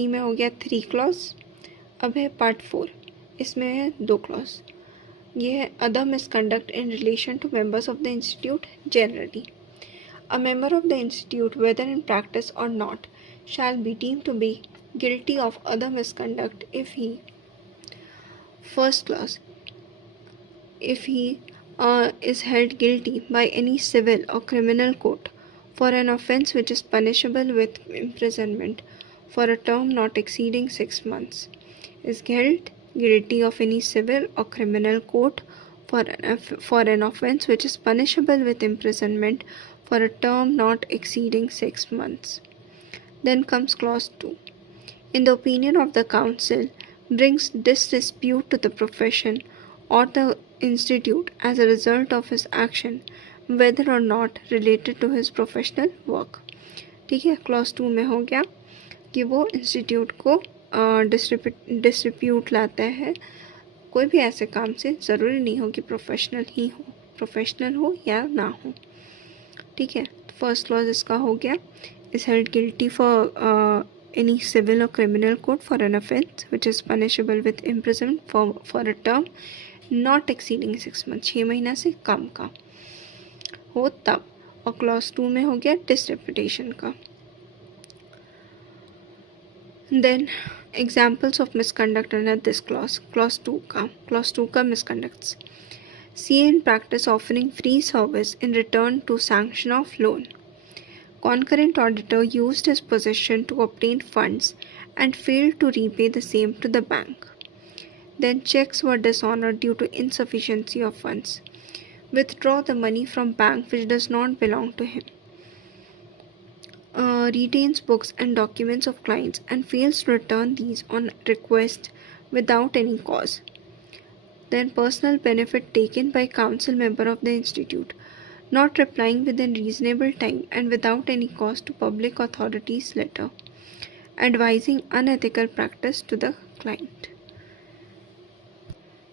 ई में हो गया 3 क्लॉज। अब है पार्ट 4, इसमें है 2 क्लॉज। ये है other misconduct in relation to members of the institute generally. A member of the institute, whether in practice or not, shall be deemed to be guilty of other misconduct if he, first clause, if he is held guilty by any civil or criminal court for an offence which is punishable with imprisonment for a term not exceeding 6 months, is held guilty of any civil or criminal court for an offence which is punishable with imprisonment for a term not exceeding 6 months. Then comes clause 2. In the opinion of the council, brings disrepute to the profession or the institute as a result of his action, whether or not related to his professional work. ठीक है, क्लॉज 2 में हो गया कि वो इंस्टीट्यूट को डिस्ट्रीब्यूट लाता है कोई भी ऐसे काम से, ज़रूरी नहीं हो कि प्रोफेशनल हो या ना हो। ठीक है, फर्स्ट क्लॉज इसका हो गया, is held guilty for any civil or criminal court for an offence which is punishable with imprisonment for a term not exceeding 6 months, 6 महीना से कम का हो तब। और क्लॉज 2 में हो गया डिसरेपुटेशन का। Then examples of misconduct under this clause 2 का misconducts. C in practice offering free service in return to sanction of loan. Concurrent auditor used his position to obtain funds and failed to repay the same to the bank. Then checks were dishonored due to insufficiency of funds. Withdraw the money from bank which does not belong to him. Retains books and documents of clients and fails to return these on request without any cause. Then personal benefit taken by council member of the institute, not replying within reasonable time and without any cause to public authorities letter, advising unethical practice to the client.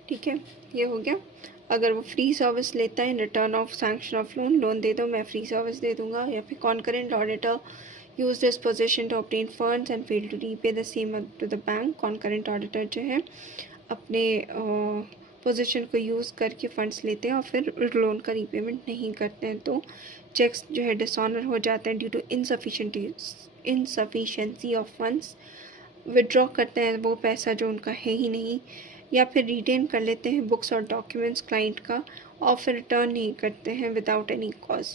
ठीक है, ये हो गया। अगर वो free service लेता है in return of sanction of loan दे दो, मैं फ्री सर्विस दे दूंगा। या फिर concurrent auditor use this position to obtain funds and fail to repay the same to the bank. Concurrent auditor जो है अपने पोजीशन को यूज़ करके फ़ंड्स लेते हैं और फिर लोन का रीपेमेंट नहीं करते हैं, तो चेक्स जो है डिसऑनर हो जाते हैं due to insufficiency of funds. Withdraw करते हैं वो पैसा जो उनका है ही नहीं, या फिर रिटेन कर लेते हैं बुक्स और डॉक्यूमेंट्स क्लाइंट का और फिर रिटर्न नहीं करते हैं without any cause.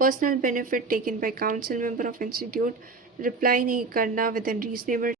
Personal benefit taken by council member of institute, reply नहीं करना विद इन रीजनेबल